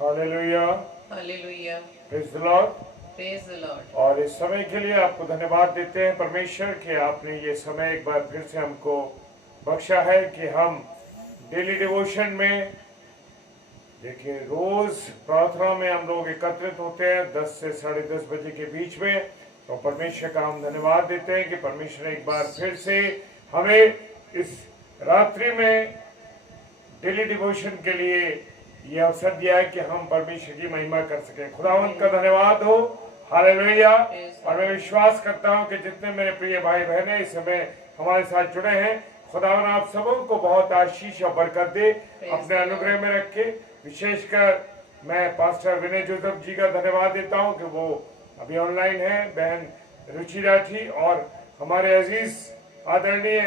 Hallelujah, hallelujah, praise the Lord. Praise the Lord. और इस समय के लिए आपको धन्यवाद देते हैं परमेश्वर कि आपने ये समय एक बार फिर से हमको बख्शा है कि हम डेली डिवोशन में देखिए रोज प्रार्थना में हम लोग एकत्रित होते हैं 10 से 10:30 बजे के बीच में। तो परमेश्वर का हम धन्यवाद देते हैं कि परमेश्वर ने एक बार फिर से हमें इस रात्रि में डेली डिवोशन के लिए यह अवसर दिया है कि हम परमेश्वर की महिमा कर सकें। खुदावंत का धन्यवाद हो। हालेलुया। और मैं विश्वास करता हूं कि जितने मेरे प्रिय भाई बहन इस समय हमारे साथ जुड़े हैं, खुदावन आप सबों को बहुत आशीष और बरकत दे, अपने अनुग्रह में रखे। विशेषकर मैं पास्टर विनय जोसेफ जी का धन्यवाद देता हूं कि वो अभी ऑनलाइन है, बहन रुचि राठी और हमारे अजीज आदरणीय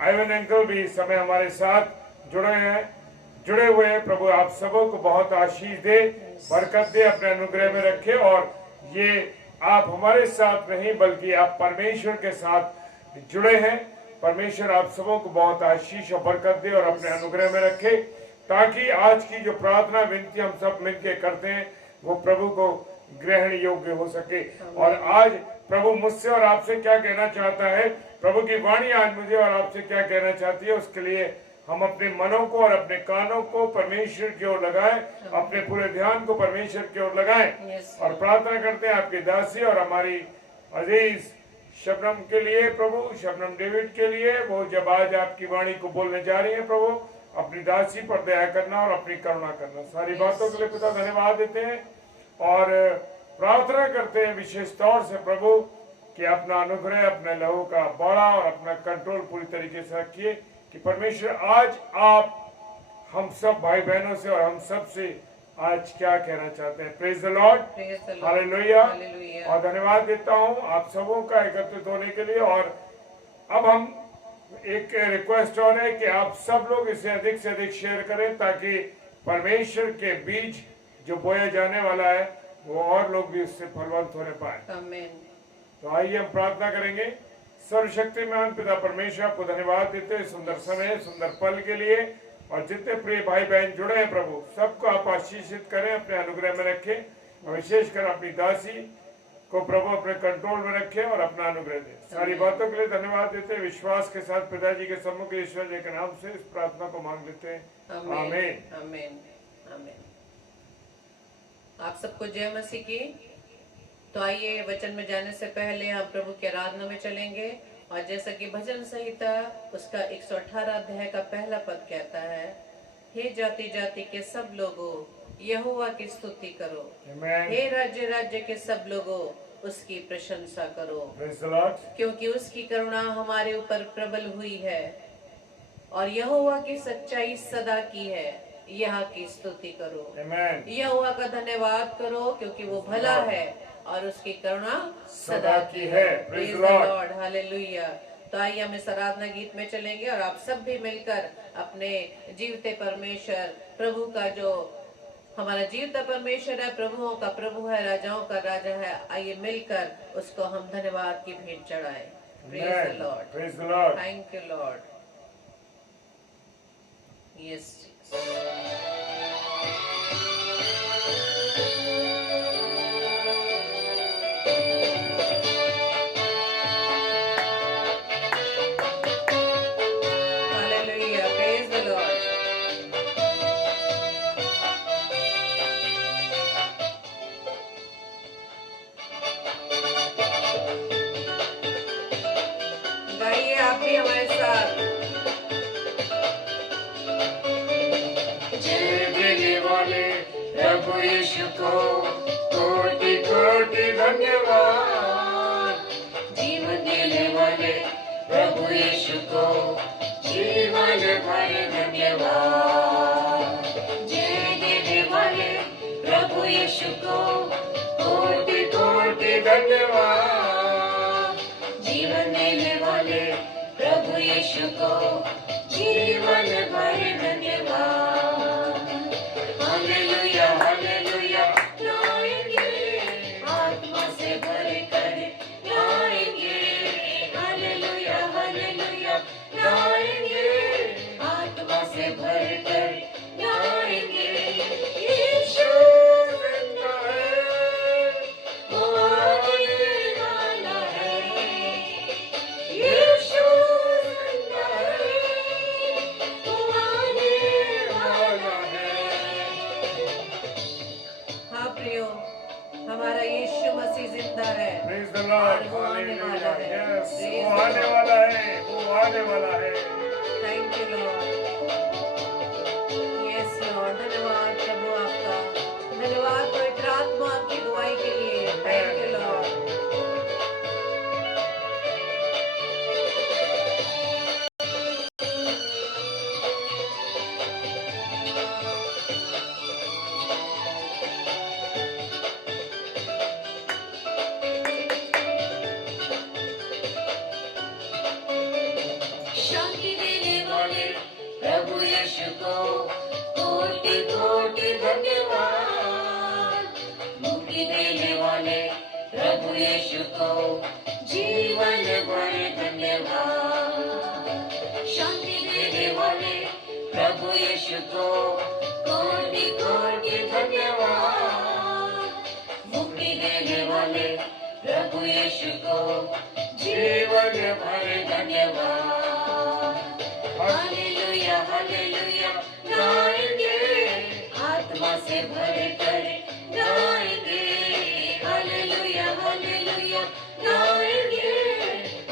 आइवन अंकल भी इस समय हमारे साथ जुड़े हुए हैं। प्रभु आप सबों को बहुत आशीष दे, बरकत दे, अपने अनुग्रह में रखे। और ये आप हमारे साथ नहीं बल्कि आप परमेश्वर के साथ जुड़े हैं। परमेश्वर आप सबों को बहुत आशीष और बरकत दे और अपने अनुग्रह में रखे, ताकि आज की जो प्रार्थना विनती हम सब मिलकर करते हैं वो प्रभु को ग्रहण योग्य हो सके। और आज प्रभु मुझसे और आपसे क्या कहना चाहता है, प्रभु की वाणी आज मुझे और आपसे क्या कहना चाहती है, उसके लिए हम अपने मनों को और अपने कानों को परमेश्वर की ओर लगाएं, अपने पूरे ध्यान को परमेश्वर की ओर लगाएं और प्रार्थना करते हैं आपकी दासी और हमारी अजीज शबनम के लिए, प्रभु शबनम डेविड के लिए। वो जब आज आपकी वाणी को बोलने जा रही है, प्रभु अपनी दासी पर दया करना और अपनी करुणा करना। सारी बातों के लिए पिता धन्यवाद देते हैं और प्रार्थना करते हैं विशेष तौर से प्रभु कि अपना अनुग्रह, अपने लहू का बाड़ा और अपना कंट्रोल पूरी तरीके से रखिए कि परमेश्वर आज आप हम सब भाई बहनों से और हम सब से आज क्या कहना चाहते हैं। Praise the lord, hallelujah. और धन्यवाद देता हूं आप सबों का एकत्रित होने के लिए। और अब हम एक रिक्वेस्ट और है कि आप सब लोग इसे अधिक से अधिक शेयर करें, ताकि परमेश्वर के बीज जो बोया जाने वाला है वो और लोग भी उससे फलवंत होने पाए। तो आइए हम प्रार्थना करेंगे। सर्वशक्तिमान पिता परमेश्वर आपको धन्यवाद देते हैं सुंदर समय, सुंदर पल के लिए। और जितने प्रिय भाई बहन जुड़े हैं प्रभु सबको आप आशीषित करें, अपने अनुग्रह में रखें और विशेषकर अपनी दासी को प्रभु अपने कंट्रोल में रखें और अपना अनुग्रह दें। सारी बातों के लिए धन्यवाद देते हैं। विश्वास के साथ पिताजी के सम्मुख ईश्वर जी के नाम से इस प्रार्थना को मांग लेते हैं, आमीन, आमीन, आमीन। आप सबको जय मसीह की। तो आइए वचन में जाने से पहले हम प्रभु की आराधना में चलेंगे। और जैसा कि भजन संहिता उसका 118 अध्याय का पहला पद कहता है, हे जाति जाति के सब लोगों यहोवा की स्तुति करो, हे राज्य राज्य के सब लोगों उसकी प्रशंसा करो, क्योंकि उसकी करुणा हमारे ऊपर प्रबल हुई है और यहोवा की सच्चाई सदा की है। यहाँ की स्तुति करो, यहोवा का धन्यवाद करो, क्योंकि वो भला है और उसकी करुणा सदा की है। Praise the lord, hallelujah. तो आइए हम इस आराधना गीत में चलेंगे और आप सब भी मिलकर अपने जीवते परमेश्वर प्रभु का, जो हमारा जीवता परमेश्वर है, प्रभुओं का प्रभु है, राजाओं का राजा है, आइए मिलकर उसको हम धन्यवाद की भेंट चढ़ाएं। Praise the lord, praise the lord, thank you lord. Yes हमारे साथ जय देने वाले प्रभु यीशु को कोटि कोटि धन्यवाद। जीवन देने वाले प्रभु यीशु को जीवन भर धन्यवाद। जय देने वाले प्रभु यीशु को कोटि कोटि धन्यवाद। जीवन देने वाले प्रभु यीशु को जीवन भर धन्यवाद। हालेलुया हालेलुया गाएंगे, आत्मा से भर कर गाएंगे। हालेलुया हालेलुया गाएंगे, आत्मा से भर कर गाएंगे। यीशु आने वाला है। Thank you lord. Yes Lord, धन्यवाद प्रभु आपका, धन्यवाद पवित्र आत्मा आपकी अगुवाई के लिए। Thank you Lord. शांति देने वाले प्रभु यीशु को कोटि कोटि धन्यवाद। मुक्ति देने वाले प्रभु यीशु को जीवन भर धन्यवाद। शांति देने वाले प्रभु यीशु को कोटि कोटि धन्यवाद। मुक्ति देने वाले प्रभु यीशु को जीवन भर धन्यवाद। हालेलुया हालेलुया गाएंगे, आत्मा से भर कर गाएंगे। हालेलुया हालेलुया गाएंगे,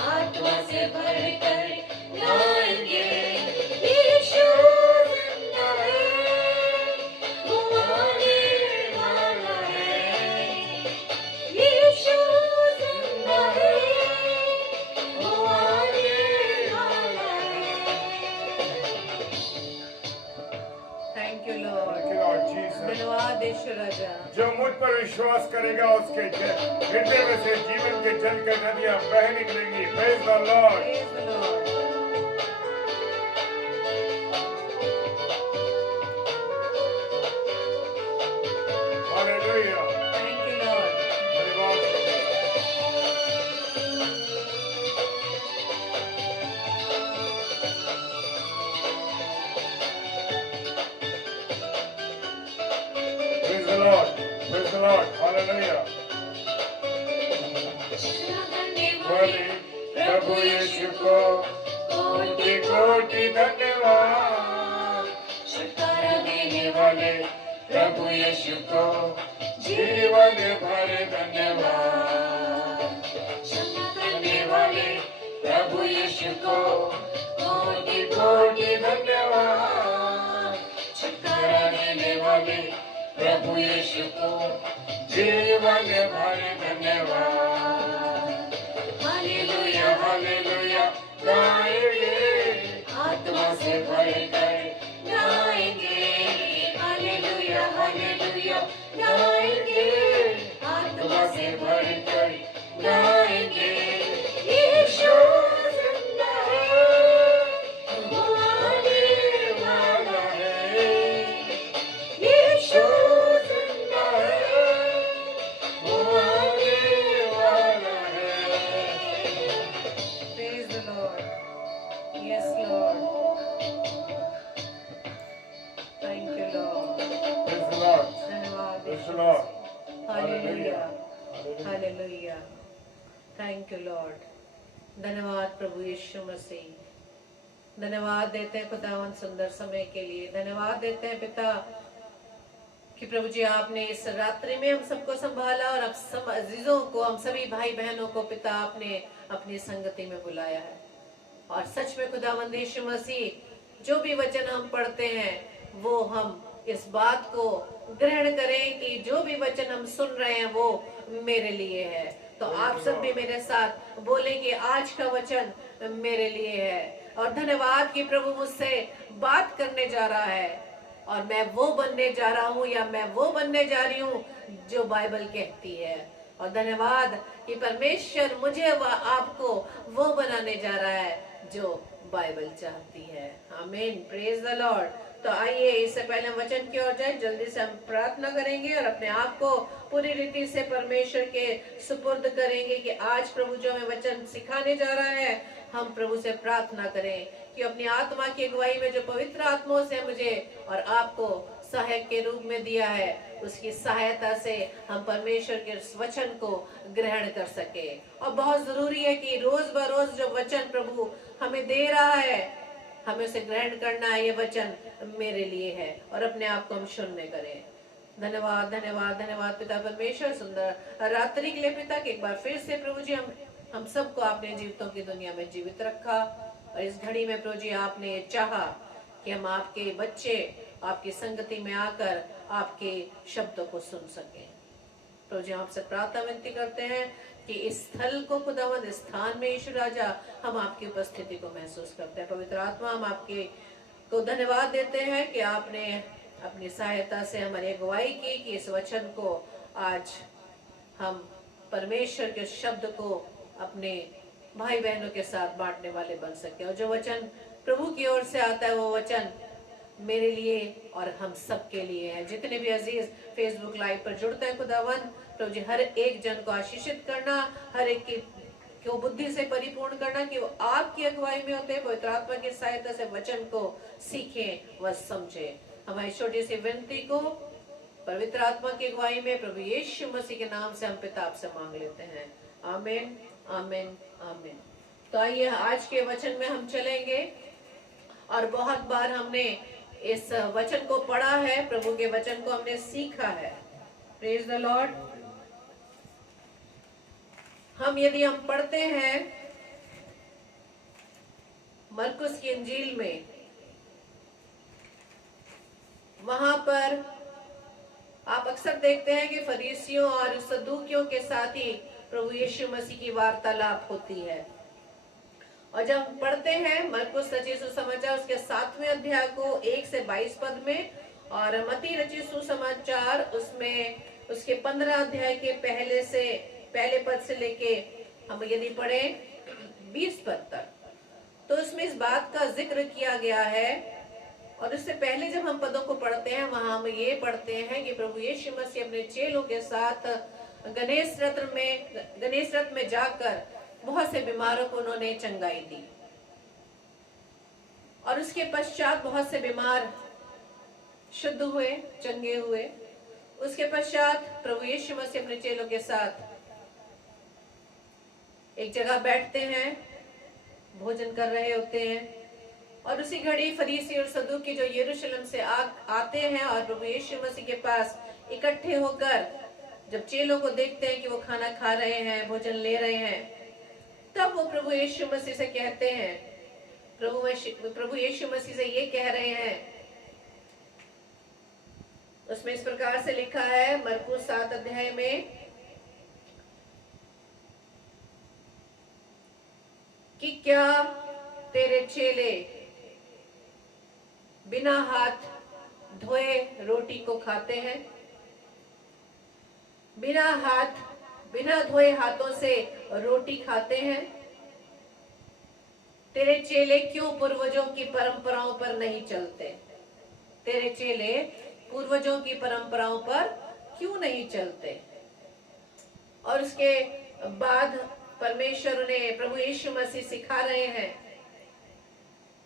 आत्मा से भर कर गाएंगे। यीशु जिंदा है, वो आने वाला है। यीशु जिंदा है, वो आने वाला है। Thank you Lord. Thank you, Lord Jesus. धन्यवाद यीशु राजा। जो मुझ पर विश्वास करेगा उसके हृदय में से जीवन के जल की नदियां बह निकलेंगी। Praise the Lord. Praise the Lord. Hallelujah. Thank you Lord. धन्यवाद। Praise the Lord. Praise the Lord. Hallelujah. वाले प्रभु यीशु को कोटि कोटि धन्यवाद। छुटकारा देने वाले प्रभु यीशु को जीवन भर धन्यवाद। क्षमा करने वाले प्रभु यीशु को कोटि कोटि धन्यवाद। छुटकारा देने वाले प्रभु यीशु को जीवन भर धन्यवाद। हालेलुया हालेलुया गाएंगे, आत्मा से भर कर गाएंगे। हालेलुया हालेलुया गाएंगे, आत्मा से भर कर गाएंगे। यीशु जिंदा है, वो आने वाला है। यीशु जिंदा है, वो आने वाला है। Praise the Lord. Yes Lord. Thank you Lord. Praise the Lord. धन्यवाद Praise Yeshu the Lord. Hallelujah Hallelujah. Hallelujah. Thank you Lord. धन्यवाद प्रभु यीशु मसीह। धन्यवाद देते हैं खुदावन सुंदर समय के लिए। धन्यवाद देते हैं पिता कि प्रभु जी आपने इस रात्रि में हम सबको संभाला और अब सब अजीजों को, हम सभी भाई बहनों को पिता आपने अपनी संगति में बुलाया है। और सच में खुदावंद यीशु मसीह जो भी वचन हम पढ़ते हैं वो हम इस बात को ग्रहण करें कि जो भी वचन हम सुन रहे हैं वो मेरे लिए है। तो आप सब भी मेरे साथ बोले कि आज का वचन मेरे लिए है। और धन्यवाद कि प्रभु मुझसे बात करने जा रहा है और मैं वो बनने जा रहा हूँ या मैं वो बनने जा रही हूँ जो बाइबल कहती है। और धन्यवाद कि परमेश्वर मुझे व आपको वो बनाने जा रहा है जो बाइबल चाहती है। आमीन। Praise the Lord. तो आइए इससे पहले हम वचन की ओर जाए, जल्दी से हम प्रार्थना करेंगे और अपने आप को पूरी रीति से परमेश्वर के सुपुर्द करेंगे कि आज प्रभु जो हमें वचन सिखाने जा रहा है, हम प्रभु से प्रार्थना करें कि अपनी आत्मा की अगुवाई में जो पवित्र आत्मा से मुझे और आपको सहायक के रूप में दिया है, उसकी सहायता से हम परमेश्वर के वचन को ग्रहण कर सके। और बहुत जरूरी है कि रोज बरोज जो वचन प्रभु हमें दे रहा है, हमें उसे ग्रहण करना है। ये वचन मेरे लिए है और अपने आप को हम शून्य करें। धन्यवाद धन्यवाद धन्यवाद पिता परमेश्वर, सुंदर रात्रि के लिए पिता कि एक बार फिर से प्रभु जी हम सबको आपने जीवितों की दुनिया में जीवित रखा और इस घड़ी में प्रभु जी आपने ये चाहा कि हम आपके बच्चे आपकी संगति में आकर आपके शब्दों को सुन सकें। प्रभु जी आपसे प्रार्थना विनती करते हैं कि इस स्थल को खुदावंद, इस स्थान में यीशु राजा हम आपकी उपस्थिति को महसूस करते हैं। पवित्र आत्मा, हम आपके को धन्यवाद देते हैं कि आपने अपनी सहायता से हमारी अगुवाई की कि इस वचन को आज हम परमेश्वर के शब्द को अपने भाई बहनों के साथ बांटने वाले बन सके। और जो वचन प्रभु की ओर से आता है वो वचन मेरे लिए और हम सब के लिए है। जितने भी अजीज फेसबुक लाइव पर जुड़ते हैं खुदावन, प्रभु जी हर एक जन को आशीषित करना, हर एक की को बुद्धि से परिपूर्ण करना कि वो आपकी अगुवाई में होते हैं, पवित्र आत्मा की सहायता से वचन को सीखें व समझें। हमारी छोटी सी विनती को पवित्र आत्मा की अगुवाई में प्रभु यीशु मसीह के नाम से हम पिता आपसे मांग लेते हैं। आमीन, आमीन, आमीन। तो आइए आज के वचन में हम चलेंगे। और बहुत बार हमने इस वचन को पढ़ा है, प्रभु के वचन को हमने सीखा है। Praise the Lord. यदि हम पढ़ते हैं मरकुस की इंजील में, वहां पर आप अक्सर देखते हैं कि फरीसियों और सदूकियों के साथ ही प्रभु यीशु मसीह की वार्तालाप होती है। और जब हम पढ़ते हैं मरकुस रचित सुसमाचार उसके 7वें अध्याय को 1 से 22 पद में, और मत्ती रचित सुसमाचार उसमें उसके 15 अध्याय के पहले पद से लेके हम यदि पढ़ें 20 पद तक, तो उसमें इस बात का जिक्र किया गया है। और उससे पहले जब हम पदों को पढ़ते हैं वहां हम ये पढ़ते हैं कि प्रभु यीशु मसीह अपने चेलों के साथ गणेश रथ में जाकर बहुत से बीमारों को उन्होंने चंगाई दी। और उसके पश्चात बहुत से बीमार शुद्ध हुए, चंगे हुए। उसके पश्चात प्रभु यीशु मसीह अपने चेलों के साथ एक जगह बैठते हैं, भोजन कर रहे होते हैं। और उसी घड़ी फरीसी और सदूकी जो यरूशलेम से आते हैं और प्रभु यीशु मसीह के पास इकट्ठे होकर जब चेलों को देखते हैं कि वो खाना खा रहे हैं, भोजन ले रहे हैं, तब वो प्रभु यीशु मसीह से कहते हैं, प्रभु यीशु मसीह से ये कह रहे हैं। उसमें इस प्रकार से लिखा है मरकुस 7 अध्याय में कि क्या तेरे चेले बिना हाथ धोए रोटी को खाते हैं? बिना धोए हाथों से रोटी खाते हैं? तेरे चेले क्यों पूर्वजों की परंपराओं पर नहीं चलते? तेरे चेले पूर्वजों की परंपराओं पर क्यों नहीं चलते? और उसके बाद परमेश्वर ने प्रभु यीशु मसीह सिखा रहे हैं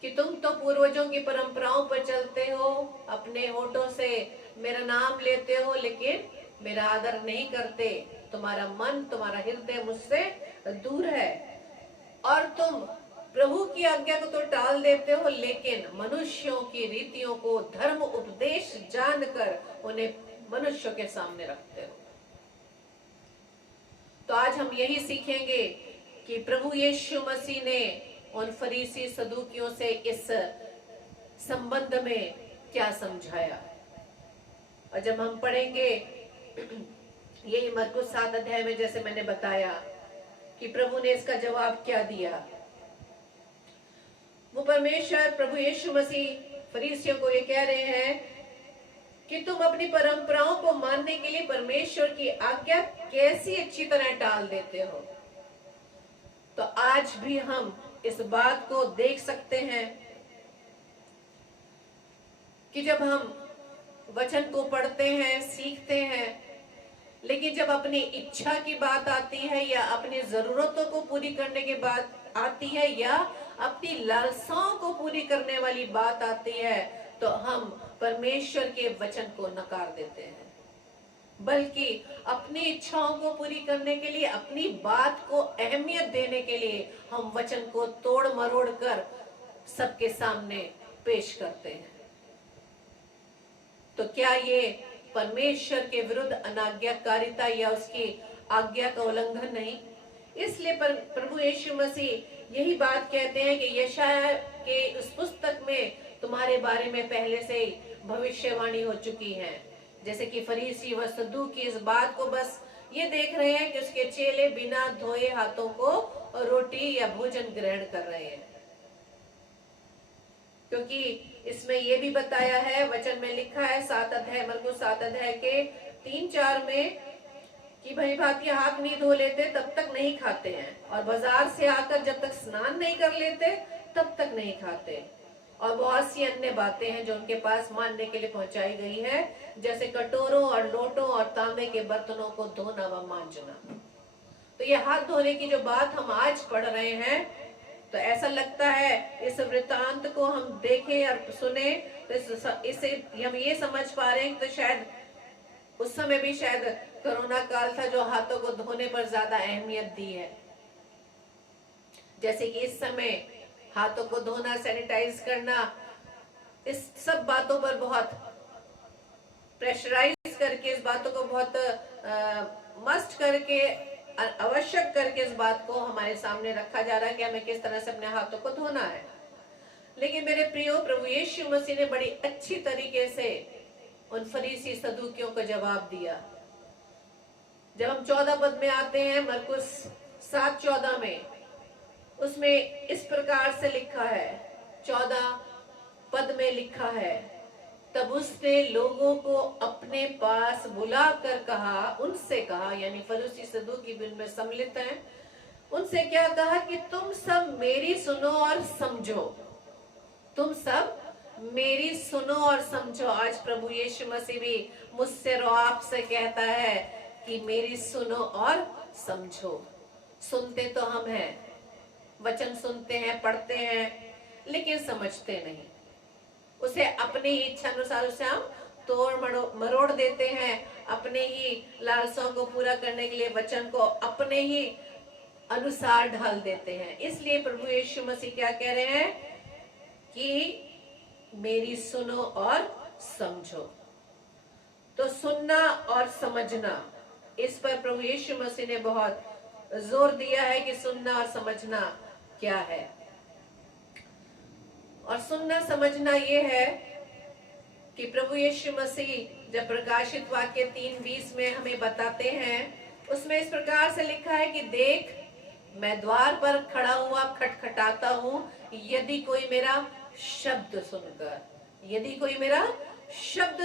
कि तुम तो पूर्वजों की परंपराओं पर चलते हो, अपने होठों से मेरा नाम लेते हो, लेकिन मेरा आदर नहीं करते। तुम्हारा मन, तुम्हारा हृदय मुझसे दूर है। और तुम प्रभु की आज्ञा को तो टाल देते हो, लेकिन मनुष्यों की रीतियों को धर्म उपदेश जानकर उन्हें मनुष्यों के सामने रखते हो। तो आज हम यही सीखेंगे कि प्रभु यीशु मसीह ने उन फरीसी सदूकियों से इस संबंध में क्या समझाया। और जब हम पढ़ेंगे यही मरकुस 7 अध्याय में, जैसे मैंने बताया कि प्रभु ने इसका जवाब क्या दिया। वो परमेश्वर प्रभु यीशु मसीह फरीसियों को ये कह रहे हैं कि तुम अपनी परंपराओं को मानने के लिए परमेश्वर की आज्ञा कैसी अच्छी तरह टाल देते हो। तो आज भी हम इस बात को देख सकते हैं कि जब हम वचन को पढ़ते हैं, सीखते हैं, लेकिन जब अपनी इच्छा की बात आती है या अपनी जरूरतों को पूरी करने की बात आती है या अपनी लालसाओं को पूरी करने वाली बात आती है, तो हम परमेश्वर के वचन को नकार देते हैं। बल्कि अपनी इच्छाओं को पूरी करने के लिए, अपनी बात को अहमियत देने के लिए हम वचन को तोड़ मरोड़ कर सबके सामने पेश करते हैं। तो क्या ये परमेश्वर के विरुद्ध अनाज्ञाकारिता या उसकी आज्ञा का उल्लंघन नहीं? इसलिए प्रभु यीशु मसीह यही बात कहते हैं कि यशायाह के उस पुस्तक में तुम्हारे बारे में पहले से ही भविष्यवाणी हो चुकी है। जैसे कि फरीसी व सद्दूकी इस बात को बस ये देख रहे हैं कि उसके चेले बिना धोए हाथों को रोटी या भोजन ग्रहण कर रहे हैं, क्योंकि इसमें यह भी बताया है, वचन में लिखा है 7 अध्याय मरकुस 7 अध्याय के 3-4 में कि भली भांति हाथ नहीं धो लेते तब तक नहीं खाते हैं, और बाजार से आकर जब तक स्नान नहीं कर लेते तब तक नहीं खाते। और बहुत सी अन्य बातें हैं जो उनके पास मानने के लिए पहुंचाई गई है, जैसे कटोरों और लोटों और तांबे के बर्तनों को धोना व मांजना। तो ये हाथ धोने की जो बात हम आज पढ़ रहे हैं, तो ऐसा लगता है इस वृत्तांत को हम देखें और सुने तो इसे हम ये समझ पा रहे हैं तो शायद उस समय भी शायद कोरोना काल था जो हाथों को धोने पर ज्यादा अहमियत दी है। जैसे कि इस समय हाथों को धोना, सैनिटाइज करना, इस सब बातों पर बहुत प्रेशराइज करके, इस बातों को बहुत मस्ट करके, आवश्यक करके इस बात को हमारे सामने रखा जा रहा है कि हमें किस तरह से अपने हाथों को धोना है। लेकिन मेरे प्रियो, प्रभु यीशु मसीह ने बड़ी अच्छी तरीके से उन फरीसी सदूकियों को जवाब दिया। जब हम 14 पद में आते हैं, मरकुस 7:14 में, उसमें इस प्रकार से लिखा है, 14 पद में लिखा है, तब उसने लोगों को अपने पास बुलाकर कहा, उनसे कहा, यानी फरीसी सदूकी भी उनमें सम्मिलित हैं, उनसे क्या कहा कि तुम सब मेरी सुनो और समझो। तुम सब मेरी सुनो और समझो। आज प्रभु यीशु मसीह भी मुझसे और आपसे कहता है कि मेरी सुनो और समझो। सुनते तो हम हैं, वचन सुनते हैं, पढ़ते हैं, लेकिन समझते नहीं। उसे अपनी इच्छा अनुसार उसे हम तोड़ मरोड़ देते हैं, अपने ही लालसाओं को पूरा करने के लिए वचन को अपने ही अनुसार ढाल देते हैं। इसलिए प्रभु यीशु मसीह क्या कह रहे हैं कि मेरी सुनो और समझो। तो सुनना और समझना, इस पर प्रभु यीशु मसीह ने बहुत जोर दिया है कि सुनना और समझना क्या है। और सुनना समझना ये है कि प्रभु यीशु मसीह जब प्रकाशित वाक्य 3:20 में हमें बताते हैं, उसमें इस प्रकार से लिखा है कि देख, मैं द्वार पर खड़ा हुआ खटखटाता हूं, यदि कोई मेरा शब्द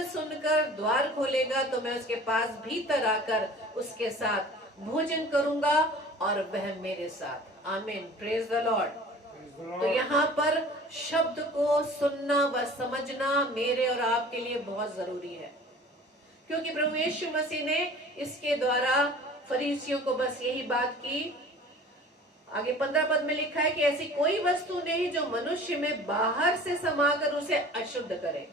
सुनकर द्वार खोलेगा तो मैं उसके पास भीतर आकर उसके साथ भोजन करूंगा और वह मेरे साथ। आमीन, प्रेज द लॉर्ड। तो यहाँ पर शब्द को सुनना व समझना मेरे और आपके लिए बहुत जरूरी है, क्योंकि प्रभु यीशु मसीह ने इसके द्वारा फरीसियों को बस यही बात की। आगे 15 पद में लिखा है कि ऐसी कोई वस्तु नहीं जो मनुष्य में बाहर से समाकर उसे अशुद्ध करे,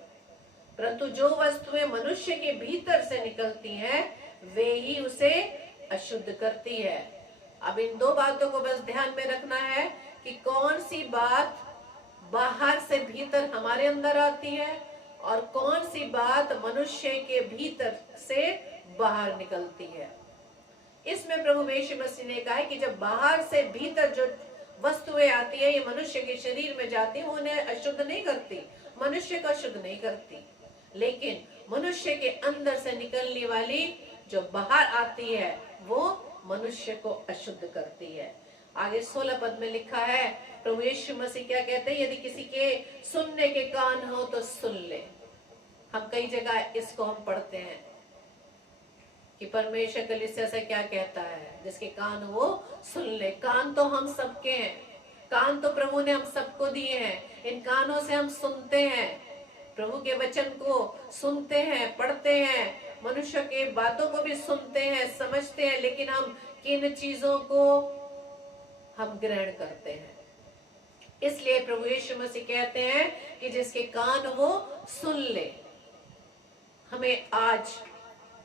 परंतु जो वस्तुएं मनुष्य के भीतर से निकलती हैं वे ही उसे अशुद्ध करती है। अब इन दो बातों को बस ध्यान में रखना है कि कौन सी बात बाहर से भीतर हमारे अंदर आती है और कौन सी बात मनुष्य के भीतर से बाहर निकलती है। इसमें प्रभु यीशु मसीह ने कहा है कि जब बाहर से भीतर जो वस्तुएं आती है, ये मनुष्य के शरीर में जाती है, उन्हें अशुद्ध नहीं करती, मनुष्य को अशुद्ध नहीं करती, लेकिन मनुष्य के अंदर से निकलने वाली जो बाहर आती है वो मनुष्य को अशुद्ध करती है। आगे 16 पद में लिखा है, प्रभु यीशु मसीह क्या कहते हैं, यदि किसी के सुनने के कान हो तो सुन ले। हम कई जगह इसको हम पढ़ते हैं कि परमेश्वर कलीसिया से क्या कहता है, जिसके कान हो सुन ले। कान तो हम सबके हैं, कान तो प्रभु ने हम सबको दिए हैं। इन कानों से हम सुनते हैं, प्रभु के वचन को सुनते हैं, पढ़ते हैं, मनुष्य के बातों को भी सुनते हैं, समझते हैं, लेकिन हम किन चीजों को हम ग्रहण करते हैं। इसलिए प्रभु यीशु मसीह कहते हैं कि जिसके कान हो सुन ले। हमें आज,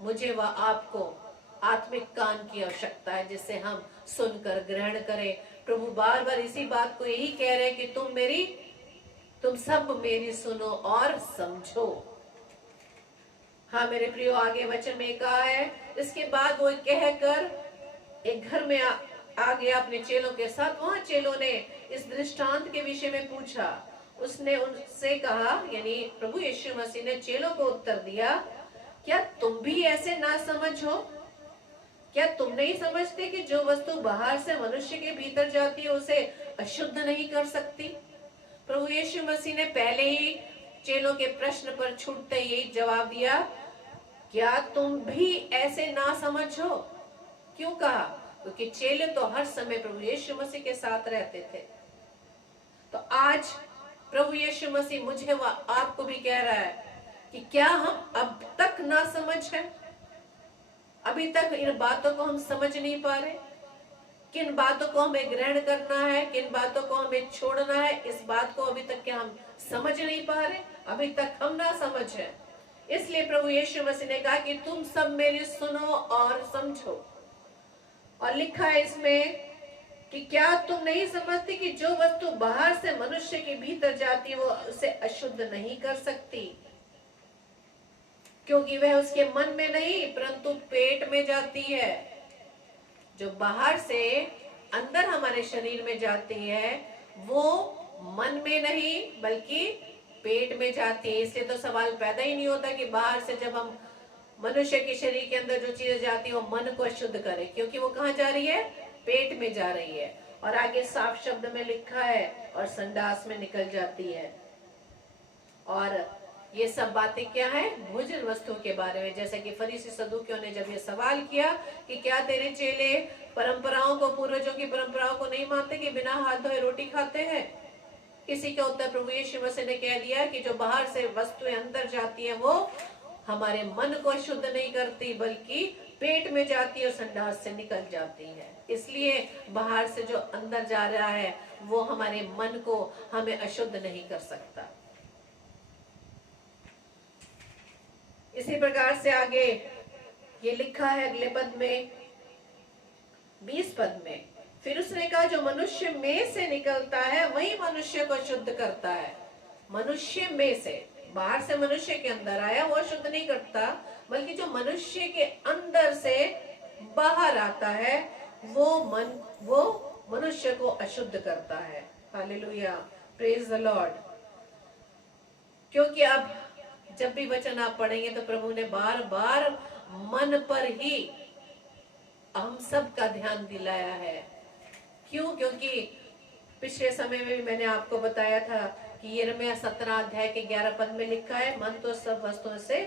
मुझे व आपको आत्मिक कान की आवश्यकता है जिससे हम सुनकर ग्रहण करें। प्रभु बार बार इसी बात को यही कह रहे हैं कि तुम सब मेरी सुनो और समझो। हाँ मेरे प्रियो, आगे वचन में कहा है, इसके बाद वो कहकर एक घर में आ गया अपने चेलों के साथ। वहां चेलों ने इस दृष्टांत के विषय में पूछा। उसने उनसे कहा, यानी प्रभु यीशु मसीह ने चेलों को उत्तर दिया, क्या तुम भी ऐसे ना समझ हो? क्या तुम नहीं समझते कि जो वस्तु बाहर से मनुष्य के भीतर जाती है उसे अशुद्ध नहीं कर सकती? प्रभु यीशु मसीह ने पहले ही चेलों के प्रश्न पर छूटते यही जवाब दिया, क्या तुम भी ऐसे ना समझो? क्यों कहा? क्योंकि चेले तो हर समय प्रभु यीशु मसीह के साथ रहते थे। तो आज प्रभु यीशु मसीह मुझे व आपको भी कह रहा है कि क्या हम अब तक ना समझ है? अभी तक इन बातों को हम समझ नहीं पा रहे। किन बातों को हमें ग्रहण करना है, किन बातों को हमें छोड़ना है, इस बात को अभी तक क्या हम समझ नहीं पा रहे? अभी तक हम ना समझ है। इसलिए प्रभु यीशु मसीह ने कहा कि तुम सब मेरी सुनो और समझो। और लिखा है इसमें कि क्या तुम नहीं समझते कि जो वस्तु बाहर से मनुष्य के भीतर जाती है वो उसे अशुद्ध नहीं कर सकती, क्योंकि वह उसके मन में नहीं परंतु पेट में जाती है। जो बाहर से अंदर हमारे शरीर में जाती है वो मन में नहीं बल्कि पेट में जाती है। इसलिए तो सवाल पैदा ही नहीं होता कि बाहर से जब हम मनुष्य के शरीर के अंदर जो चीजें जाती है वो मन को अशुद्ध करे, क्योंकि वो कहाँ जा रही है? पेट में जा रही है। और आगे साफ शब्द में लिखा है और संडास में निकल जाती है। और ये सब बातें क्या है? भोजन वस्तुओं के बारे में। जैसे कि फरीसी सदूकियों ने जब ये सवाल किया कि क्या तेरे चेले परंपराओं को, पूर्वजों की परंपराओं को नहीं मानते कि बिना हाथ धोए रोटी खाते हैं? इसी का उत्तर प्रभु यीशु मसीह ने कह दिया कि जो बाहर से वस्तुएं अंदर जाती है वो हमारे मन को शुद्ध नहीं करती बल्कि पेट में जाती है और संडास से निकल जाती है। इसलिए बाहर से जो अंदर जा रहा है वो हमारे मन को हमें अशुद्ध नहीं कर सकता। इसी प्रकार से आगे ये लिखा है अगले पद में, 20 पद में, फिर उसने कहा जो मनुष्य में से निकलता है वही मनुष्य को शुद्ध करता है। मनुष्य में से, बाहर से मनुष्य के अंदर आया वो शुद्ध नहीं करता, बल्कि जो मनुष्य के अंदर से बाहर आता है वो मनुष्य को अशुद्ध करता है। Hallelujah, praise the Lord. क्योंकि अब जब भी वचन आप पढ़ेंगे तो प्रभु ने बार बार मन पर ही हम सब का ध्यान दिलाया है। क्यों? क्योंकि पिछले समय में भी मैंने आपको बताया था कि यिर्मयाह 17 अध्याय के 11 पद में लिखा है, मन तो सब वस्तुओं से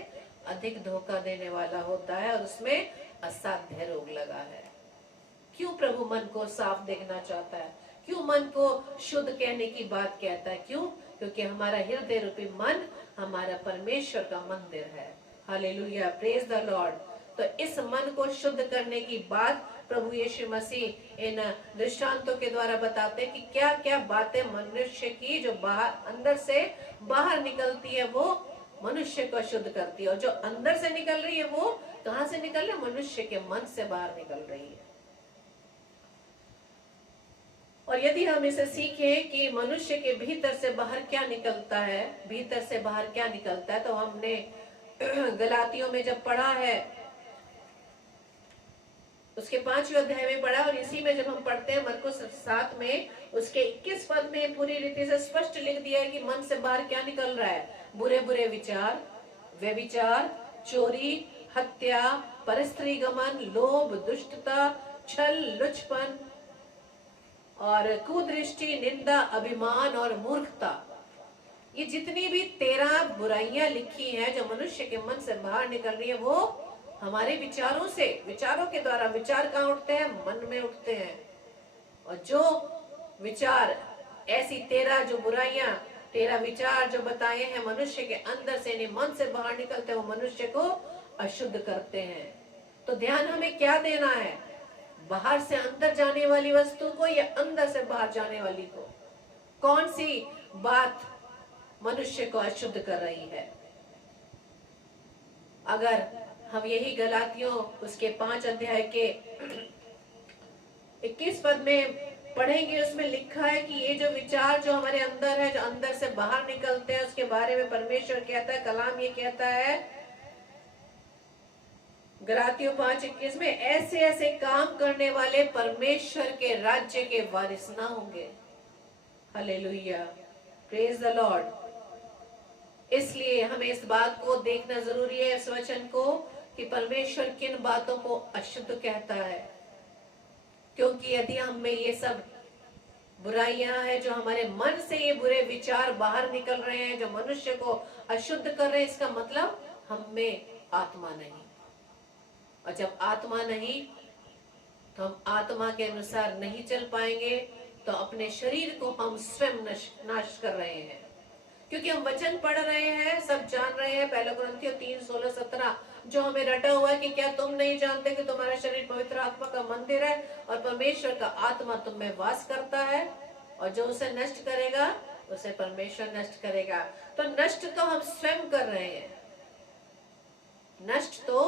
अधिक धोखा देने वाला होता है और उसमें असाध्य रोग लगा है। क्यों प्रभु मन को साफ देखना चाहता है? क्यों मन को शुद्ध कहने की बात कहता है? क्यों? क्योंकि हमारा हृदय रूपी मन हमारा परमेश्वर का मंदिर है। Hallelujah, praise the Lord. तो इस मन को शुद्ध करने की बात प्रभु यीशु मसीह इन दृष्टांतों के द्वारा बताते हैं कि क्या क्या बातें मनुष्य की जो बाहर अंदर से बाहर निकलती है वो मनुष्य को शुद्ध करती है, और जो अंदर से निकल रही है वो कहां से निकल रही है? मनुष्य के मन से बाहर निकल रही है। और यदि हम इसे सीखें कि मनुष्य के भीतर से बाहर क्या निकलता है, भीतर से बाहर क्या निकलता है, तो हमने गलातियों में जब पढ़ा है उसके 5वें अध्याय में पढ़ा, और इसी में जब हम पढ़ते हैं मरकुस 7 में उसके 21 पद में पूरी रीति से स्पष्ट लिख दिया है कि मन से बाहर क्या निकल रहा है। बुरे बुरे विचार, व्यभिचार, चोरी, हत्या, परस्त्री गमन, लोभ, दुष्टता, छल, लुचपन और कुदृष्टि, निंदा, अभिमान और मूर्खता। ये जितनी भी 13 बुराइयां लिखी हैं जो मनुष्य के मन से बाहर निकल रही है वो हमारे विचारों से, विचारों के द्वारा। विचार कहाँ उठते हैं? मन में उठते हैं। और जो विचार, ऐसी 13 जो बुराइयां, 13 विचार जो बताए हैं मनुष्य के अंदर से, यानी मन से बाहर निकलते हैं, वो मनुष्य को अशुद्ध करते हैं। तो ध्यान हमें क्या देना है? बाहर से अंदर जाने वाली वस्तु को या अंदर से बाहर जाने वाली को? कौन सी बात मनुष्य को अशुद्ध कर रही है? अगर हम यही गलातियों उसके 5 अध्याय के 21 पद में पढ़ेंगे, उसमें लिखा है कि ये जो विचार जो हमारे अंदर है, जो अंदर से बाहर निकलते हैं, उसके बारे में परमेश्वर कहता है, कलाम ये कहता है गलातियों 5:21 में, ऐसे ऐसे काम करने वाले परमेश्वर के राज्य के वारिस ना होंगे। Hallelujah, praise the Lord. इसलिए हमें इस बात को देखना जरूरी है, इस वचन को, कि परमेश्वर किन बातों को अशुद्ध कहता है। क्योंकि यदि हम में ये सब बुराइयां हैं, जो हमारे मन से ये बुरे विचार बाहर निकल रहे हैं, जो मनुष्य को अशुद्ध कर रहे हैं, इसका मतलब हम में आत्मा नहीं। और जब आत्मा नहीं, तो हम आत्मा के अनुसार नहीं चल पाएंगे, तो अपने शरीर को हम स्वयं नाश कर रहे हैं। क्योंकि हम वचन पढ़ रहे हैं, सब जान रहे हैं, पहला कुरिन्थियों 3:16-17 जो हमें रटा हुआ है कि क्या तुम नहीं जानते कि तुम्हारा शरीर पवित्र आत्मा का मंदिर है और परमेश्वर का आत्मा तुम में वास करता है, और जो उसे नष्ट करेगा उसे परमेश्वर नष्ट करेगा। तो नष्ट तो हम स्वयं कर रहे हैं, नष्ट तो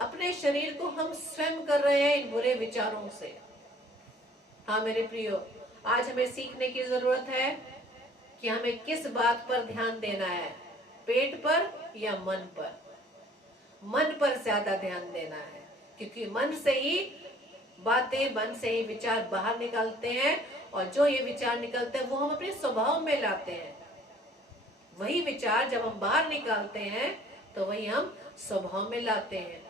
अपने शरीर को हम स्वयं कर रहे हैं इन बुरे विचारों से। हाँ मेरे प्रियो, आज हमें सीखने की जरूरत है कि हमें किस बात पर ध्यान देना है, पेट पर या मन पर। मन पर ज्यादा ध्यान देना है, क्योंकि मन से ही बातें, मन से ही विचार बाहर निकलते हैं, और जो ये विचार निकलते हैं वो हम अपने स्वभाव में लाते हैं। वही विचार जब हम बाहर निकालते हैं तो वही हम स्वभाव में लाते हैं।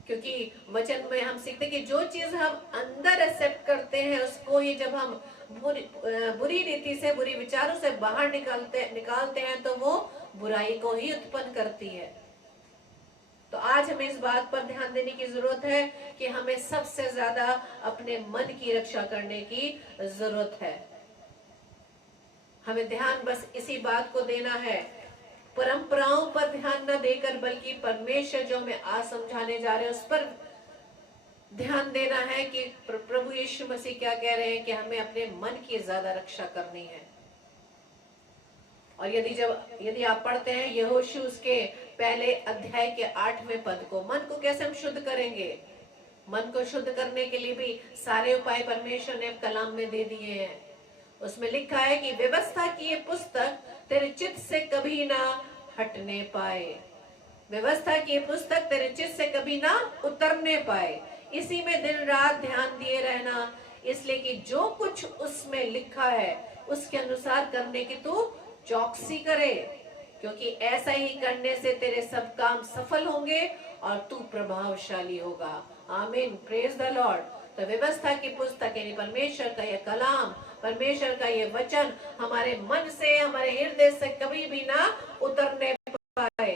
क्योंकि वचन में हम सीखते हैं कि जो चीज हम अंदर एक्सेप्ट करते हैं, उसको ही जब हम बुरी रीति से, बुरी विचारों से बाहर निकालते हैं, तो वो बुराई को ही उत्पन्न करती है। तो आज हमें इस बात पर ध्यान देने की जरूरत है कि हमें सबसे ज्यादा अपने मन की रक्षा करने की जरूरत है। हमें ध्यान बस इसी बात को देना है, परंपराओं पर ध्यान न देकर, बल्कि परमेश्वर जो हमें आज समझाने जा रहे हैं उस पर ध्यान देना है कि प्रभु यीशु मसीह क्या कह रहे हैं कि हमें अपने मन की ज्यादा रक्षा करनी है। और यदि आप पढ़ते हैं यहोशू उसके पहले अध्याय के 8वें पद को, मन को कैसे हम शुद्ध करेंगे, मन को शुद्ध करने के लिए भी सारे उपाय परमेश्वर ने कलाम में दे दिए हैं। उसमें लिखा है कि व्यवस्था की ये पुस्तक तेरे चित्त से कभी ना हटने पाए, व्यवस्था की ये पुस्तक तेरे चित्त से कभी ना उतरने पाए, इसी में दिन रात ध्यान दिए रहना, इसलिए कि जो कुछ उसमें लिखा है उसके अनुसार करने की तू चौकसी करे, क्योंकि ऐसा ही करने से तेरे सब काम सफल होंगे और तू प्रभावशाली होगा। आमीन, प्रेज द लॉर्ड। तो व्यवस्था की पुस्तक यानी परमेश्वर का यह कलाम, परमेश्वर का ये वचन हमारे मन से, हमारे हृदय से कभी भी ना उतरने पाए।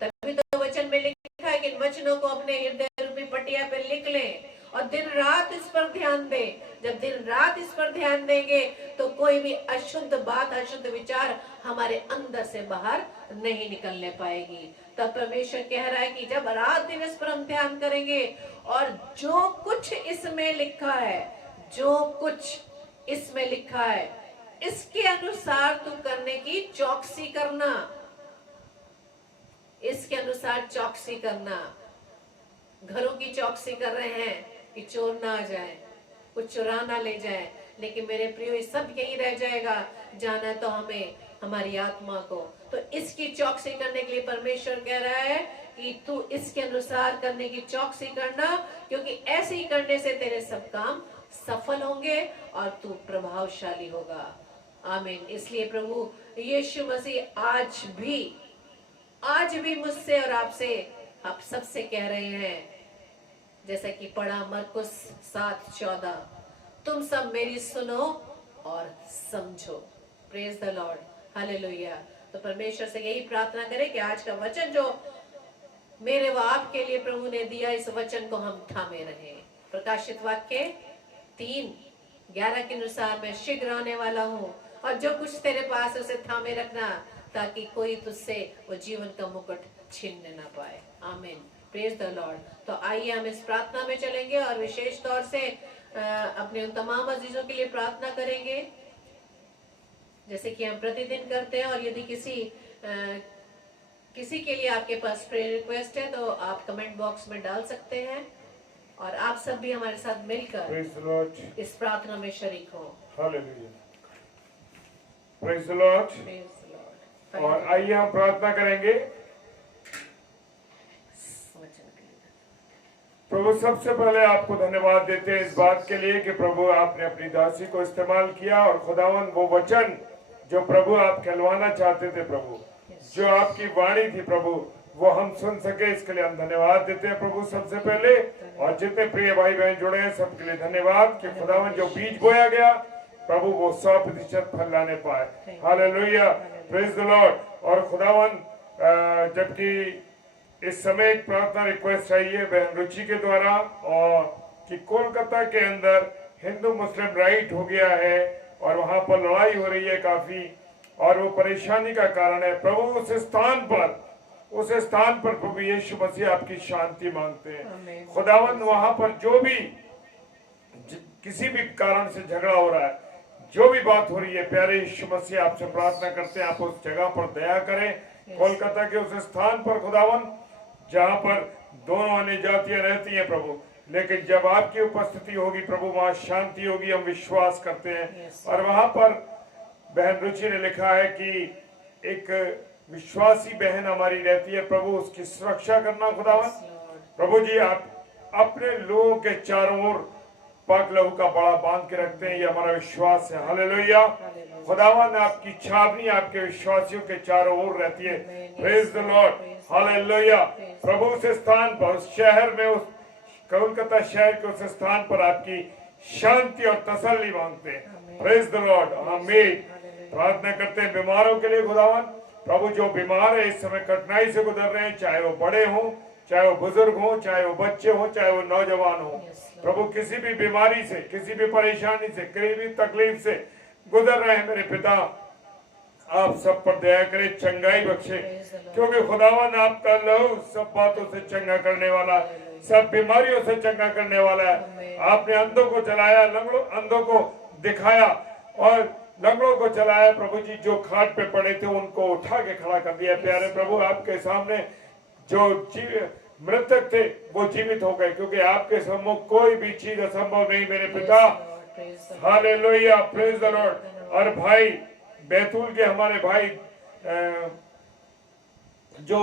तभी तो वचन में लिखा है कि इन वचनों को अपने हृदय रूपी पटिया पे लिख लें और दिन रात इस पर ध्यान दें। जब दिन रात इस पर ध्यान देंगे तो कोई भी अशुद्ध बात, अशुद्ध विचार हमारे अंदर से बाहर नहीं निकलने पाएगी। तब परमेश्वर कह रहा है कि जब रात दिन इस पर हम ध्यान करेंगे और जो कुछ इसमें लिखा है, जो कुछ इसमें लिखा है, इसके अनुसार तू करने की चौकसी करना, इसके अनुसार चौकसी करना। घरों की चौकसी कर रहे हैं कि चोर ना आ जाए, कुछ चुरा ना ले जाए, लेकिन मेरे प्रियो ये सब यही रह जाएगा, जाना तो हमें हमारी आत्मा को। तो इसकी चौकसी करने के लिए परमेश्वर कह रहा है कि तू इसके अनुसार करने की चौकसी करना, क्योंकि ऐसे ही करने से तेरे सब काम सफल होंगे और तू प्रभावशाली होगा। आमीन। इसलिए प्रभु यीशु मसीह आज भी मुझसे और आपसे, आप सबसे कह रहे हैं, जैसा कि पढ़ा मरकुस 7:14, तुम सब मेरी सुनो और समझो। Praise the lord, hallelujah. तो परमेश्वर से यही प्रार्थना करें कि आज का वचन जो मेरे व आपके लिए प्रभु ने दिया, इस वचन को हम थामे रहें। प्रकाशित वाक्य 3:11 के अनुसार मैं शीघ्र आने वाला हूँ, और जो कुछ तेरे पास उसे थामे रखना, ताकि कोई तुझसे वो जीवन का मुकुट छीनने ना पाए। आमीन, प्रेज द लॉर्ड। तो आइए हम इस प्रार्थना में चलेंगे और विशेष तौर से अपने उन तमाम अजीजों के लिए प्रार्थना करेंगे, जैसे कि हम प्रतिदिन करते हैं। और यदि किसी के लिए आपके पास प्रेयर रिक्वेस्ट है तो आप कमेंट बॉक्स में डाल सकते हैं, और आप सब भी हमारे साथ मिलकर इस प्रार्थना में शरीक हो। Hallelujah, praise the Lord. और आइए हम प्रार्थना करेंगे। प्रभु सबसे पहले आपको धन्यवाद देते हैं इस बात के लिए कि प्रभु आपने अपनी दासी को इस्तेमाल किया और खुदावन वो वचन जो प्रभु आप कहलवाना चाहते थे प्रभु, जो आपकी वाणी थी प्रभु, वो हम सुन सके, इसके लिए हम धन्यवाद देते हैं प्रभु सबसे पहले। और जितने प्रिय भाई बहन जुड़े हैं सबके लिए धन्यवाद कि खुदावन जो बीज बोया गया प्रभु वो 100% फल लाने पाए। Hallelujah, praise the Lord. और खुदावन जबकि इस समय एक प्रार्थना रिक्वेस्ट आई है बहन रुचि के द्वारा, और कि कोलकाता के अंदर हिंदू मुस्लिम राइट हो गया है और वहां पर लड़ाई हो रही है काफी, और वो परेशानी का कारण है प्रभु। उस स्थान पर प्रभु यीशु मसीह आपकी शांति मांगते हैं खुदावन। वहां पर जो भी किसी भी कारण से झगड़ा हो रहा है, जो भी बात हो रही है, प्यारे यीशु मसीह आपसे प्रार्थना करते हैं आप उस जगह पर दया करें। कोलकाता के उस स्थान पर खुदावन जहां पर दोनों अन्य जातियां रहती हैं प्रभु, लेकिन जब आपकी उपस्थिति होगी प्रभु वहां शांति होगी, हम विश्वास करते हैं। और वहां पर बहन रुचि ने लिखा है कि एक विश्वासी बहन हमारी रहती है प्रभु, उसकी सुरक्षा करना खुदावन। प्रभु जी आप अपने लोगों के चारों ओर पाक लहू का बड़ा बांध के रखते हैं, ये हमारा विश्वास है। हालेलुया, खुदावन आपकी छावनी आपके विश्वासियों के चारों ओर रहती है। Praise the lord, hallelujah. प्रभु उस स्थान पर, उस शहर में, उस कोलकाता शहर के उस स्थान पर आपकी शांति और तसल्ली मांगते हैं। प्रेज द लॉर्ड, आमीन। प्रार्थना करते हैं बीमारों के लिए खुदावन। प्रभु जो बीमार है इस समय कठिनाई से गुजर रहे हैं, चाहे वो बड़े हों, चाहे वो बुजुर्ग हों, चाहे वो बच्चे हों, चाहे वो नौजवान हों, प्रभु किसी भी बीमारी से, किसी भी परेशानी से, किसी भी तकलीफ से गुजर रहे हैं मेरे पिता, आप सब पर दया करें, चंगाई बख्शे, क्योंकि खुदावन आपका लहू सब बातों से चंगा करने वाला, सब बीमारियों से चंगा करने वाला है। आपने अंधों को चलाया, अंधों को दिखाया और लंगड़ों को चलाया प्रभु जी। जो खाट पे पड़े थे उनको उठा के खड़ा कर दिया। प्यारे प्रभु आपके सामने जो मृतक थे वो जीवित हो गए, क्योंकि आपके सम्मुख कोई भी चीज असंभव नहीं मेरे पिता। Hallelujah, praise the Lord. और भाई बैतूल के हमारे भाई जो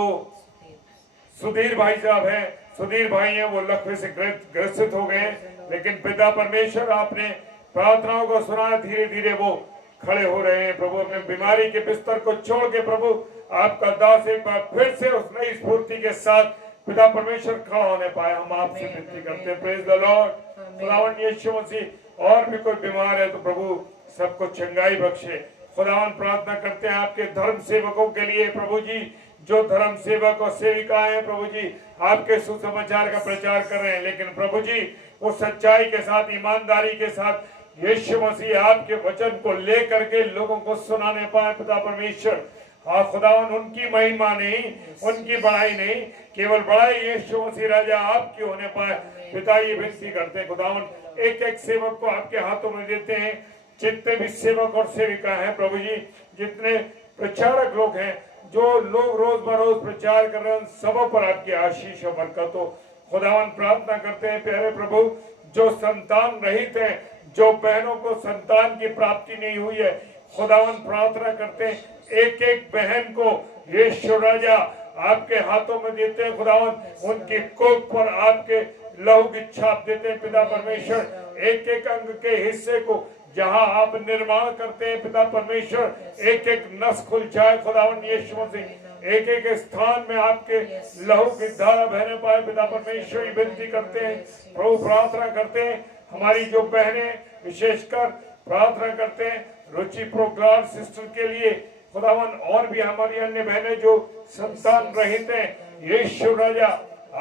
सुधीर भाई साहब हैं, सुधीर भाई हैं, वो लकवे से ग्रसित हो गए, लेकिन पिता परमेश्वर आपने प्रार्थनाओं को सुना, धीरे धीरे वो खड़े हो रहे हैं प्रभु। अपने बीमारी के बिस्तर को छोड़ के प्रभु आपका दास एक बार फिर से उस नई स्फूर्ति के साथ पिता परमेश्वर खड़ा होने पाए, हम आपसे विनती करते हैं। Praise the Lord. खुदावन यीशु मसीह और भी कोई बीमार है तो प्रभु सबको चंगाई बख्शे। खुदावन प्रार्थना करते हैं आपके धर्म सेवकों के लिए प्रभु जी, जो धर्म सेवक और सेविकाएं हैं प्रभु जी आपके सुसमाचार का प्रचार कर रहे हैं, लेकिन प्रभु जी वो सच्चाई के साथ, ईमानदारी के साथ यीशु मसीह आपके वचन को लेकर के लोगों को सुनाने पाए पिता परमेश्वर। हाँ खुदावन, उनकी महिमा नहीं, उनकी बड़ाई नहीं, केवल बड़ाई यीशु मसीह राजा आपकी होने पाए पिता। ये विनती करते हैं खुदावन, एक एक सेवक को आपके हाथों में देते हैं, जितने भी सेवक और सेविका हैं प्रभु जी, जितने प्रचारक लोग हैं, जो लोग रोज बरोज प्रचार कर रहे हैं, उन सबों पर आपकी आशीष और बरकत हो। खुदावन प्रार्थना करते हैं प्यारे प्रभु, जो संतान रहित हैं, जो बहनों को संतान की प्राप्ति नहीं हुई है, खुदावन प्रार्थना करते हैं एक एक बहन को यीशु राजा आपके हाथों में देते हैं खुदावन, उनकी कोख पर आपके लहू की छाप देते हैं पिता परमेश्वर। एक एक अंग के हिस्से को जहां आप निर्माण करते हैं पिता परमेश्वर, एक एक नस खुल जाए खुदावन यीशु मसीह। एक एक स्थान में आपके लहू की धारा बहने पाए पिता परमेश्वर, विनती करते हैं प्रभु। प्रार्थना करते हैं हमारी जो बहनें विशेषकर प्रार्थना करते हैं रुचि प्रोग्राम सिस्टर के लिए खुदावन, और भी हमारी अन्य बहनें जो संतान रहित हैं, यीशु राजा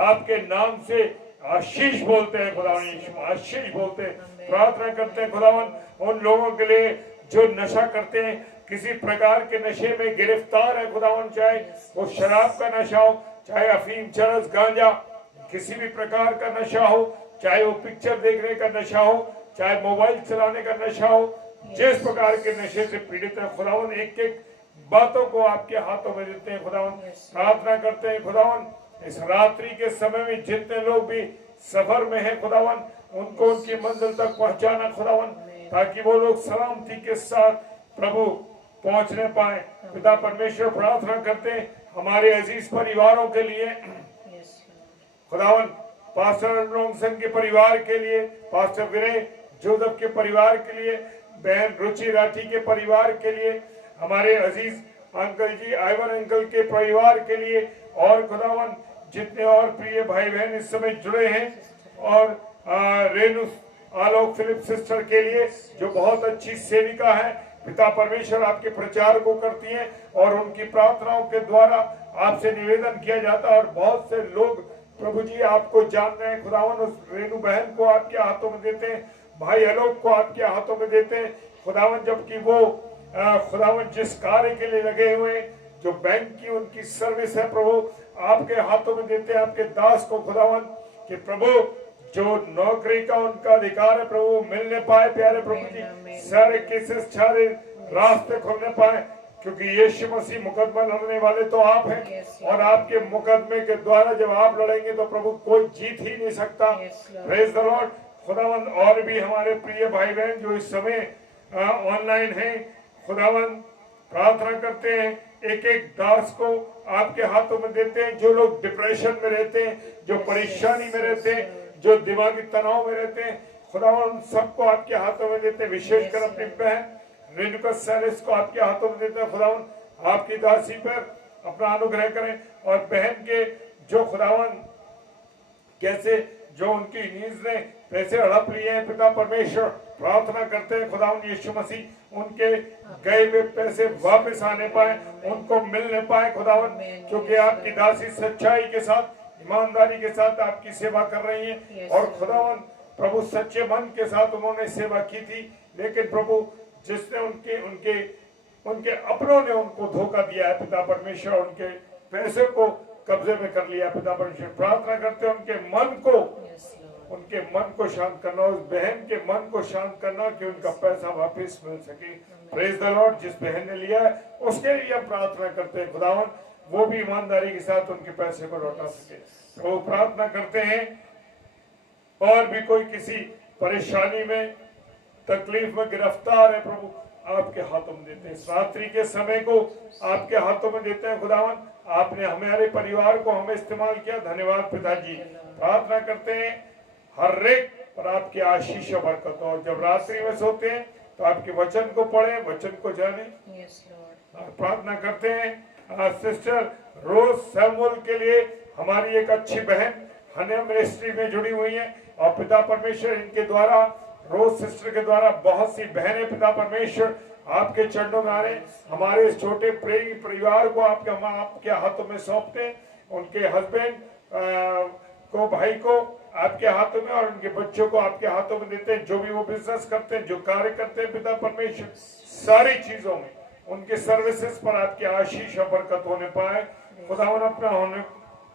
आपके नाम से आशीष बोलते हैं खुदावन, यीशु आशीष बोलते हैं। प्रार्थना करते हैं खुदावन उन लोगों के लिए जो नशा करते हैं, किसी प्रकार के नशे में गिरफ्तार है खुदावन, चाहे वो शराब का नशा हो, चाहे अफीम, चरस, गांजा, किसी भी प्रकार का नशा हो, चाहे वो पिक्चर देखने का नशा हो, चाहे मोबाइल चलाने का नशा हो, जिस प्रकार के नशे से पीड़ित है खुदावन, एक एक बातों को आपके हाथों में देते हैं खुदावन। प्रार्थना करते हैं खुदावन इस रात्रि के समय में जितने लोग भी सफर में हैं खुदावन, उनको उनकी मंजिल तक पहुंचाना खुदावन, ताकि वो लोग सलामती के साथ प्रभु पहुंचने पाए पिता परमेश्वर। प्रार्थना करते हैं हमारे अजीज परिवारों के लिए खुदावन, पास्टर अरुण संघ के परिवार के लिए, पास्टर विनय जोसेफ के परिवार के लिए, बहन रुचि राठी के परिवार के लिए, हमारे अजीज अंकल जी आइवन अंकल के परिवार के लिए, और खुदावन जितने और प्रिय भाई बहन इस समय जुड़े हैं, और रेणु आलोक फिलिप सिस्टर के लिए जो बहुत अच्छी सेविका है, पिता परमेश्वर आपके प्रचार को करती हैं और उनकी प्रार्थनाओं के द्वारा आपसे निवेदन किया जाता है, और बहुत से लोग प्रभु जी आपको जान रहे हैं। खुदावन उस रेणु बहन को आपके हाथों में देते हैं, भाई आलोक को आपके हाथों में देते हैं खुदावन, जबकि वो खुदावन जिस कार्य के लिए लगे हुए, जो बैंक की उनकी सर्विस है प्रभु, आपके हाथों में देते हैं आपके दास को खुदावन, कि प्रभु जो नौकरी का उनका अधिकार है प्रभु मिलने पाए, प्यारे प्रभु जी सारे केसेस सारे रास्ते खुलने पाए, क्योंकि यीशु मसीह मुकदमा लड़ने वाले तो आप हैं, और आपके मुकदमे के द्वारा जब आप लड़ेंगे तो प्रभु कोई जीत ही नहीं सकता। Praise the Lord. खुदावन और भी हमारे प्रिय भाई बहन जो इस समय ऑनलाइन हैं, खुदावन प्रार्थना करते हैं, एक एक दास को आपके हाथों में देते हैं, जो लोग डिप्रेशन में रहते हैं, जो परेशानी में रहते हैं, जो दिमागी तनाव में रहते हैं, खुदावन उन सबको आपके हाथों में देते हैं। विशेषकर अपनी बहन रेणुका सैलिस को आपके हाथों में देते हैं, खुदावन आपकी दासी पर अपना अनुग्रह करें, और बहन के जो खुदावन कैसे जो उनकी नींद ने पैसे हड़प लिए हैं, पिता परमेश्वर प्रार्थना करते हैं खुदावन यीशु मसीह उनके गए हुए पैसे वापस आने पाए, उनको मिलने पाए खुदावन, क्योंकि आपकी दासी सच्चाई के साथ ईमानदारी के साथ आपकी सेवा कर रही है, और खुदावन प्रभु सच्चे मन के साथ उन्होंने सेवा की थी, लेकिन प्रभु जिसने उनके उनके उनके अपनों ने उनको धोखा दिया है, पिता परमेश्वर उनके पैसे को कब्जे में कर लिया। पिता परमेश्वर प्रार्थना करते हैं उनके मन को शांत करना, उस बहन के मन को शांत करना, कि उनका पैसा वापस मिल सके। Praise the Lord. जिस बहन ने लिया है उसके लिए हम प्रार्थना करते हैं खुदावन वो भी ईमानदारी के साथ उनके पैसे को लौटा सके। तो प्रार्थना करते हैं, और भी कोई किसी परेशानी में तकलीफ में गिरफ्तार है प्रभु आपके हाथों में देते हैं, इस रात्रि के समय को आपके हाथों में देते हैं खुदावन, आपने हमारे परिवार को हमें इस्तेमाल किया, धन्यवाद पिताजी। प्रार्थना करते हैं हर एक पर आपकी आशीष और बरकत हो, और जब रात्रि में सोते हैं तो आपके वचन को पढ़े, वचन को जाने। प्रार्थना करते हैं सिस्टर रोज सैमुअल के लिए, हमारी एक अच्छी बहन हनिया मिनिस्ट्री में जुड़ी हुई है, और पिता परमेश्वर इनके द्वारा रोज सिस्टर के द्वारा बहुत सी बहनें पिता परमेश्वर आपके चरणों में आ रहे हैं। हमारे इस छोटे प्रेमी परिवार को हम आपके हाथों में सौंपते हैं, उनके हस्बैंड को, भाई को आपके हाथों में, और उनके बच्चों को आपके हाथों में देते हैं। जो भी वो बिजनेस करते हैं, जो कार्य करते हैं पिता परमेश्वर, सारी चीजों में उनके सर्विसेज पर आपकी आशीष और बरकत होने पाए। खुदावन अपना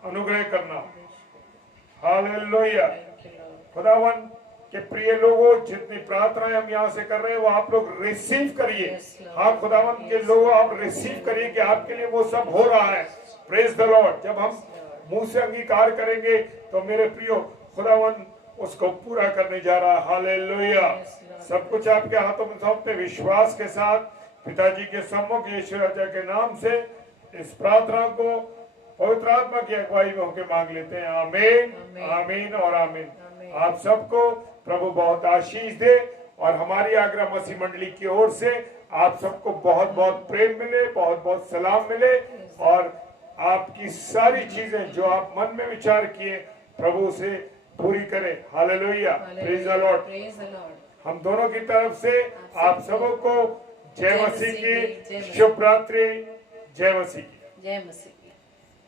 अनुग्रह करना। हालेलुया। खुदावन के प्रिय लोगों, जितनी प्रार्थनाएं हम यहाँ से कर रहे हैं वो आप लोग रिसीव करिए। हाँ खुदावन के लोगों, आप रिसीव करिए कि आपके लिए वो सब हो रहा है। Praise the Lord. जब हम मुंह से अंगीकार करेंगे तो मेरे प्रियो खुदावन उसको पूरा करने जा रहा है। हालेलुया। सब कुछ आपके हाथों में सौंपते विश्वास के साथ पिताजी के सम्मुख यीशु राजा के नाम से इस प्रार्थना को पवित्र आत्मा की अगुवाई में होकर मांग लेते हैं। आमीन, आमीन और आमीन। आप सबको प्रभु बहुत आशीष दे, और हमारी आगरा मसीह मंडली की ओर से आप सबको बहुत बहुत प्रेम मिले, बहुत बहुत सलाम मिले, और आपकी सारी चीजें जो आप मन में विचार किए प्रभु से पूरी करें। हालेलुया। Praise the Lord. हम दोनों की तरफ से आप सबको जय मसीह की शुभ रात्रि। जय मसीह। जय मसीह।